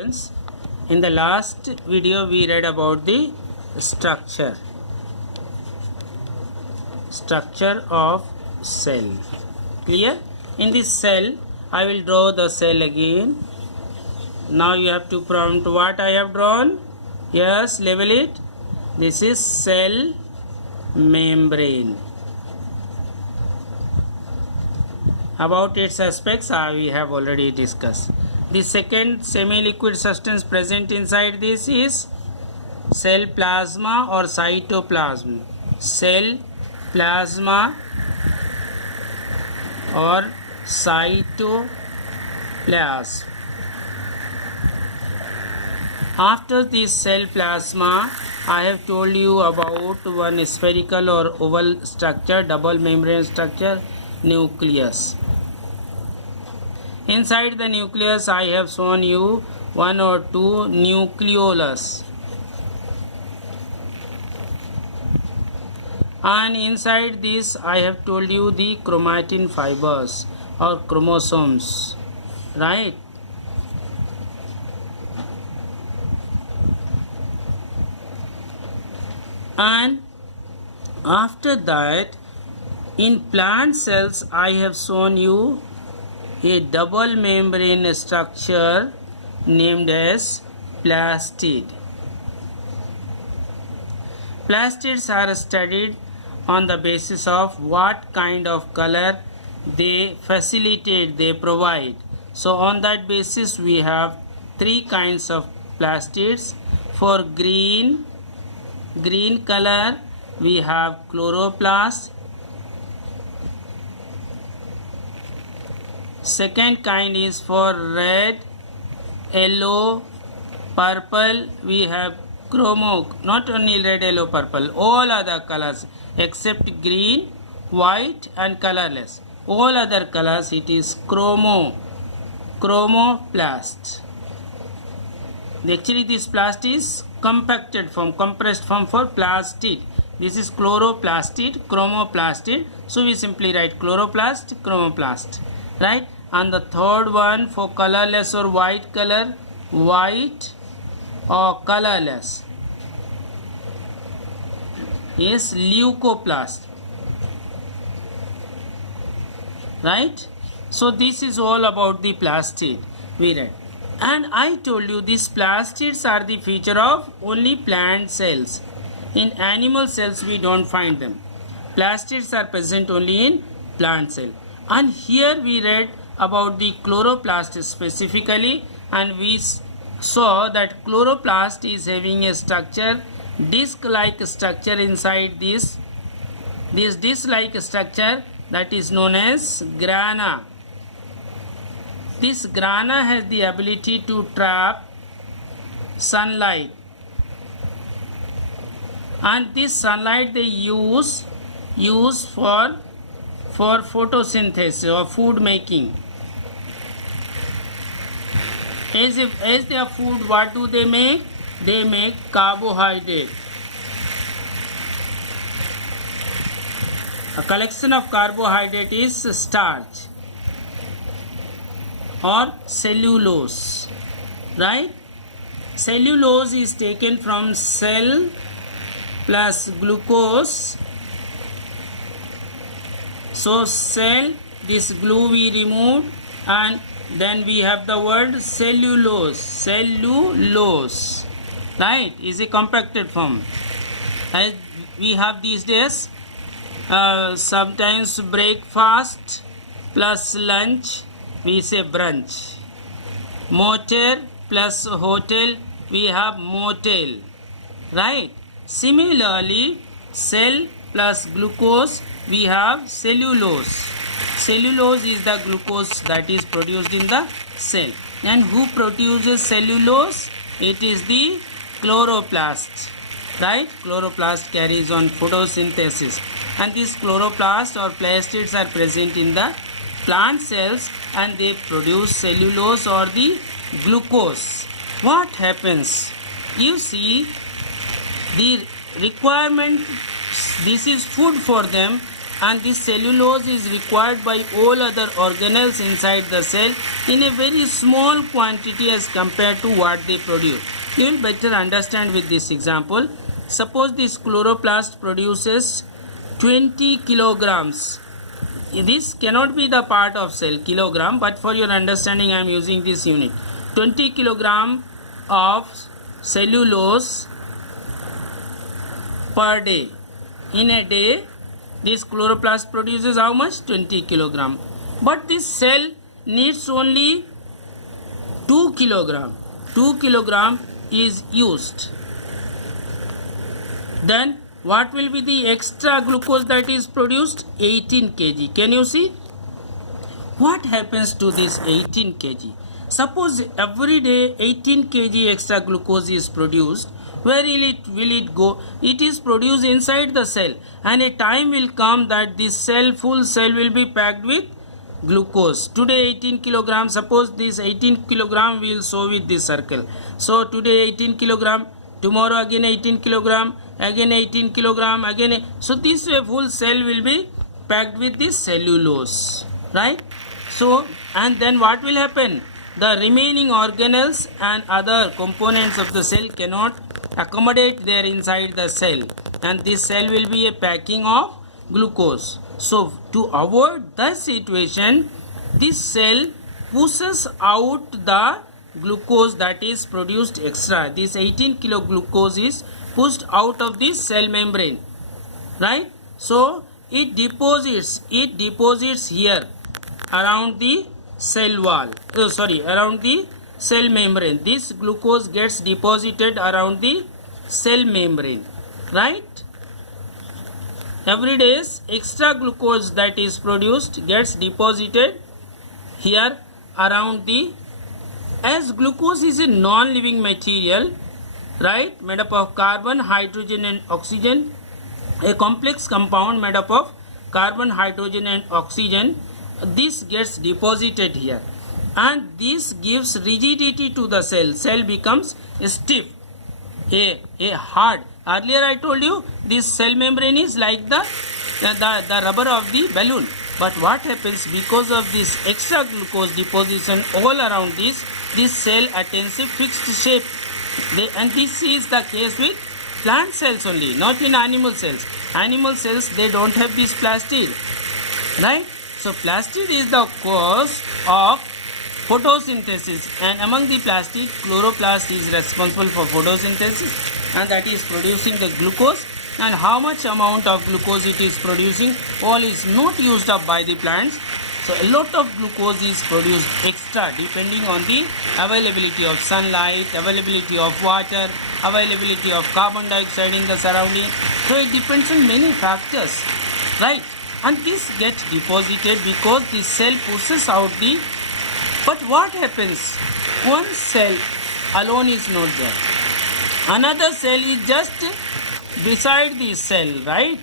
Students, in the last video we read about the structure of cell. Clear? In this cell, I will draw the cell again. Now you have to prompt what I have drawn. Yes, label it. This is cell membrane. About its aspects we have already discussed. The second semi-liquid substance present inside this is cell plasma or cytoplasm. Cell plasma or cytoplasm. After this cell plasma, I have told you about one spherical or oval structure, double membrane structure, nucleus. Inside the nucleus, I have shown you one or two nucleolus. And inside this, I have told you the chromatin fibers or chromosomes, right? And after that, in plant cells, I have shown you a double membrane structure named as plastid. Plastids are studied on the basis of what kind of color they facilitate, they provide. So on that basis we have three kinds of plastids. For green color we have chloroplast. Second kind is for red, yellow, purple. We have chromo, not only red, yellow, purple, all other colors except green, white and colorless. All other colors it is chromoplast. Actually this plast is compacted form, compressed form for plastid. This is chloroplastid, chromoplastid. So we simply write chloroplast, chromoplast. Right? And the third one for colorless or white color, white or colorless, is leucoplast. Right? So this is all about the plastid we read. And I told you these plastids are the feature of only plant cells. In animal cells we don't find them. Plastids are present only in plant cell. And here we read about the chloroplast specifically, and we saw that chloroplast is having a structure, disc-like structure inside this disc-like structure that is known as grana. This grana has the ability to trap sunlight, and this sunlight they use for photosynthesis or food making. As their food, what do they make? They make carbohydrate. A collection of carbohydrate is starch or cellulose, right? Cellulose is taken from cell plus glucose. So cell, this glue we removed, and then we have the word cellulose, right, is a compacted form. As we have these days, sometimes breakfast plus lunch we say brunch. Motel plus hotel we have motel, right? Similarly, cell plus glucose we have cellulose. Cellulose is the glucose that is produced in the cell. And who produces cellulose? It is the chloroplast, right? Chloroplast carries on photosynthesis, and these chloroplasts or plastids are present in the plant cells, and they produce cellulose or the glucose. What happens? You see, the requirement, this is food for them, and this cellulose is required by all other organelles inside the cell in a very small quantity as compared to what they produce. You will better understand with this example. Suppose this chloroplast produces 20 kilograms. This cannot be the part of cell, kilogram, but for your understanding I am using this unit. 20 kilogram of cellulose per day. In a day, this chloroplast produces how much? 20 kilogram. But this cell needs only 2 kilogram. 2 kilogram is used. Then what will be the extra glucose that is produced? 18 kg. Can you see? What happens to this 18 kg? Suppose every day 18 kg extra glucose is produced. Where will it go? It is produced inside the cell, and a time will come that this full cell will be packed with glucose. Today 18 kilogram. Suppose this 18 kilogram we will show with this circle. So today 18 kilogram, tomorrow again 18 kilogram, again 18 kilogram, again. So this way full cell will be packed with this cellulose, right? So, and then what will happen? The remaining organelles and other components of the cell cannot accommodate there inside the cell, and this cell will be a packing of glucose. So to avoid the situation, this cell pushes out the glucose that is produced extra. This 18 kilo glucose is pushed out of this cell membrane, right? So it deposits here around the cell wall, around the cell membrane. This glucose gets deposited around the cell membrane, right? Every day extra glucose that is produced gets deposited here around the, as glucose is a non-living material, right, made up of carbon, hydrogen and oxygen, a complex compound made up of carbon, hydrogen and oxygen. This gets deposited here, and this gives rigidity to the cell. Cell becomes stiff, a hard. Earlier I told you this cell membrane is like the rubber of the balloon. But what happens, because of this extra glucose deposition all around this cell attains a fixed shape. And this is the case with plant cells only, not in animal cells. Animal cells, they don't have this plastid, right? So plastid is the cause of photosynthesis, and among the plastid, chloroplast is responsible for photosynthesis, and that is producing the glucose. And how much amount of glucose it is producing, all is not used up by the plants. So a lot of glucose is produced extra depending on the availability of sunlight, availability of water, availability of carbon dioxide in the surrounding. So it depends on many factors, right? And this gets deposited because the cell pushes out the. But what happens? One cell alone is not there. Another cell is just beside this cell, right?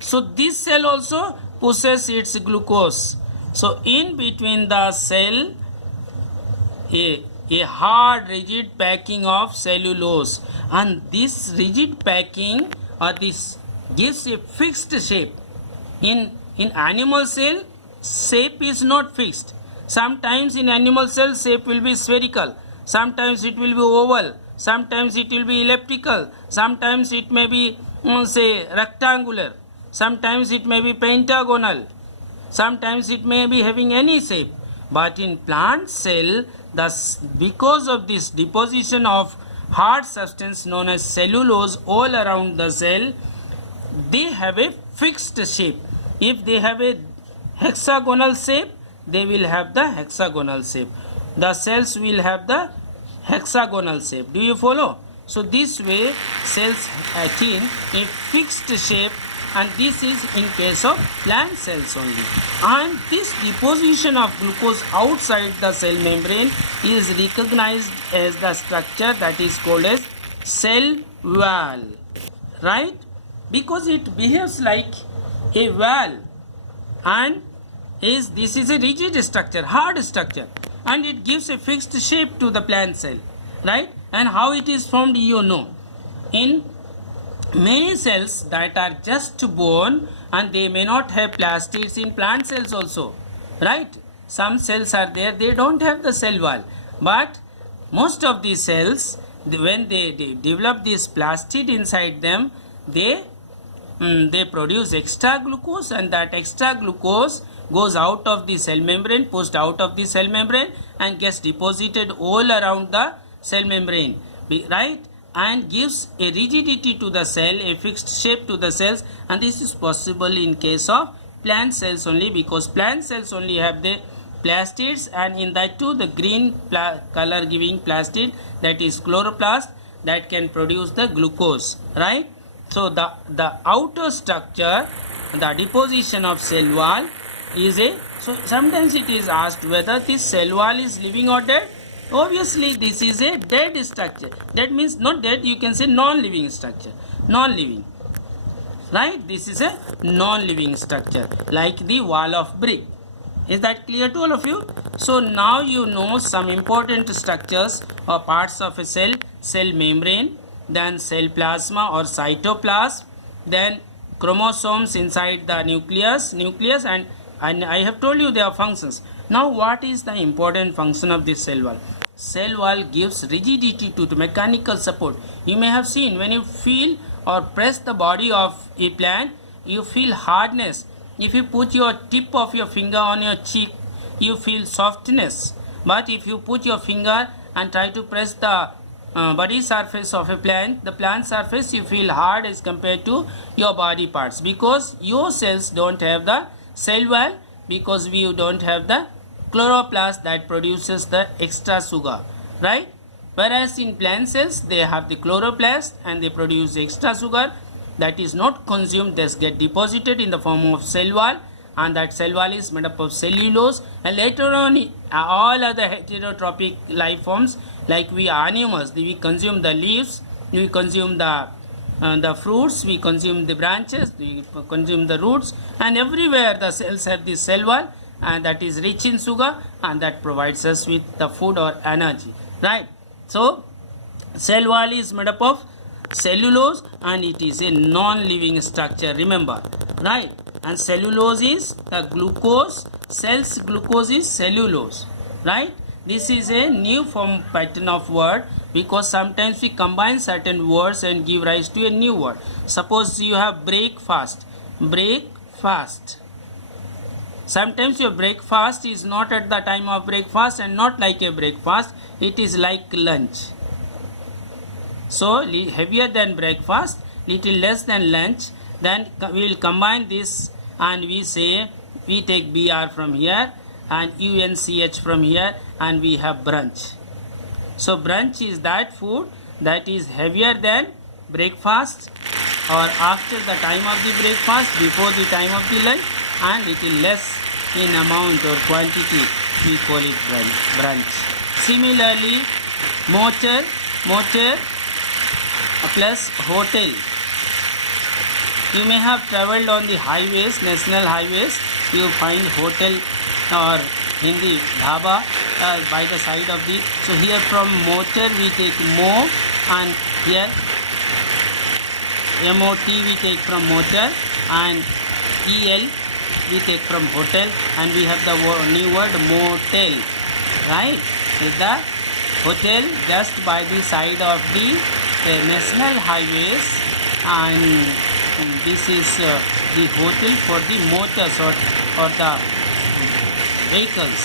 So this cell also pushes its glucose. So in between the cell, a hard rigid packing of cellulose, and this rigid packing or this gives a fixed shape. In animal cell, shape is not fixed. Sometimes in animal cell shape will be spherical, sometimes it will be oval, sometimes it will be elliptical, sometimes it may be say rectangular, sometimes it may be pentagonal, sometimes it may be having any shape. But in plant cell, because of this deposition of hard substance known as cellulose all around the cell, they have a fixed shape. If they have a hexagonal shape, they will have the hexagonal shape. The cells will have the hexagonal shape. Do you follow? So this way cells attain a fixed shape, and this is in case of plant cells only. And this deposition of glucose outside the cell membrane is recognized as the structure that is called as cell wall, right? Because it behaves like a wall, and this is a rigid structure, hard structure, and it gives a fixed shape to the plant cell, right? And how it is formed, you know. In many cells that are just born and they may not have plastids in plant cells also, right? Some cells are there, they don't have the cell wall, but most of these cells, when they develop this plastid inside them, they produce extra glucose, and that extra glucose goes out of the cell membrane, pushed out of the cell membrane, and gets deposited all around the cell membrane, right? And gives a rigidity to the cell, a fixed shape to the cells, and this is possible in case of plant cells only, because plant cells only have the plastids, and in that too the green color giving plastid, that is chloroplast, that can produce the glucose, right? So the outer structure, the deposition of cell wall is so sometimes it is asked whether this cell wall is living or dead. Obviously this is a dead structure. That means not dead, you can say non-living structure, non-living, right? This is a non-living structure like the wall of brick. Is that clear to all of you? So now you know some important structures or parts of a cell: cell membrane, then cell plasma or cytoplasm, then chromosomes inside the nucleus, and I have told you their functions. Now what is the important function of this cell wall? Cell wall gives rigidity to mechanical support. You may have seen when you feel or press the body of a plant, you feel hardness. If you put your tip of your finger on your cheek, you feel softness. But if you put your finger and try to press the body surface of a plant, the plant surface, you feel hard as compared to your body parts, because your cells don't have the cell wall, because we don't have the chloroplast that produces the extra sugar, right? Whereas in plant cells, they have the chloroplast and they produce extra sugar that is not consumed, just get deposited in the form of cell wall, and that cell wall is made up of cellulose. And later on, all other heterotrophic life forms, like we animals, we consume the leaves, we consume the fruits, we consume the branches, we consume the roots, and everywhere the cells have this cell wall, and that is rich in sugar, and that provides us with the food or energy, right? So cell wall is made up of cellulose, and it is a non-living structure, remember, right? And cellulose is the glucose, cells glucose is cellulose, right? This is a new form pattern of word, because sometimes we combine certain words and give rise to a new word. Suppose you have breakfast, breakfast. Sometimes your breakfast is not at the time of breakfast and not like a breakfast, it is like lunch. So heavier than breakfast, little less than lunch. Then we will combine this and we say, we take BR from here and UNCH from here, and we have brunch. So brunch is that food that is heavier than breakfast, or after the time of the breakfast, before the time of the lunch, and little less in amount or quantity, we call it brunch. Similarly, motor plus hotel. You may have traveled on the highways, national highways, you find hotel or Hindi dhaba by the side of the, so here from motor we take mo, and here MOT we take from motor, and EL we take from hotel, and we have the new word motel, right? Is the hotel just by the side of the national highways, and this is the hotel for the motors or the vehicles,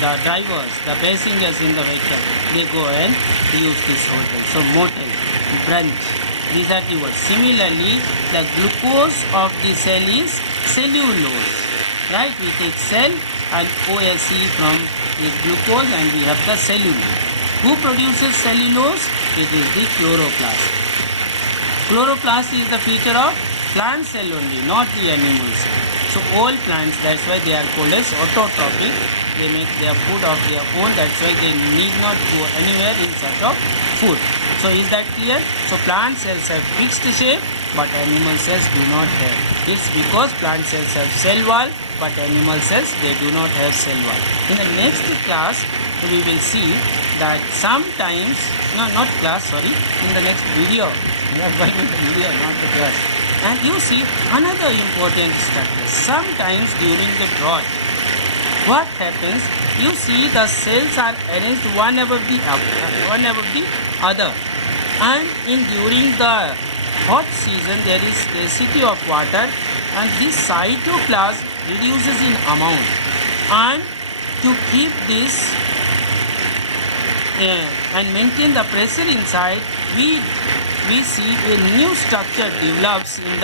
the drivers, the passengers in the vehicle, they go and use this hotel. So motel, brunch, these are the words. Similarly, the glucose of the cell is cellulose, right? We take cell and OSE from the glucose, and we have the cellulose. Who produces cellulose? It is the chloroplast. Chloroplast is the feature of plant cell only, not the animal cell. So all plants, that's why they are called as autotrophic. They make their food of their own, that's why they need not go anywhere in search of food. So is that clear? So plant cells have fixed shape, but animal cells do not have. It's because plant cells have cell wall, but animal cells, they do not have cell wall. In the next class, we will see that sometimes, no, not class, sorry, in the next video. We are going in the video, not the class. And you see another important structure. Sometimes during the drought, what happens? You see the cells are arranged one above the other, and during the hot season there is scarcity of water, and this cytoplasm reduces in amount. And to keep this and maintain the pressure inside, we see a new structure develops in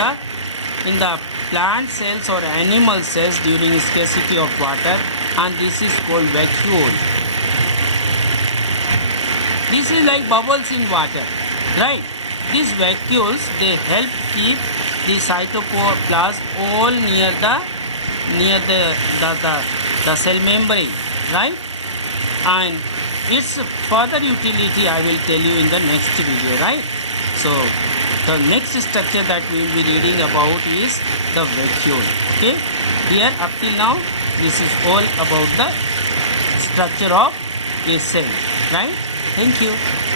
the plant cells or animal cells during scarcity of water, and this is called vacuole. This is like bubbles in water, right? These vacuoles, they help keep the cytoplasm all near the cell membrane, right? And its further utility I will tell you in the next video, right? So the next structure that we will be reading about is the vacuole. Okay, here up till now this is all about the structure of a cell, right? Thank you.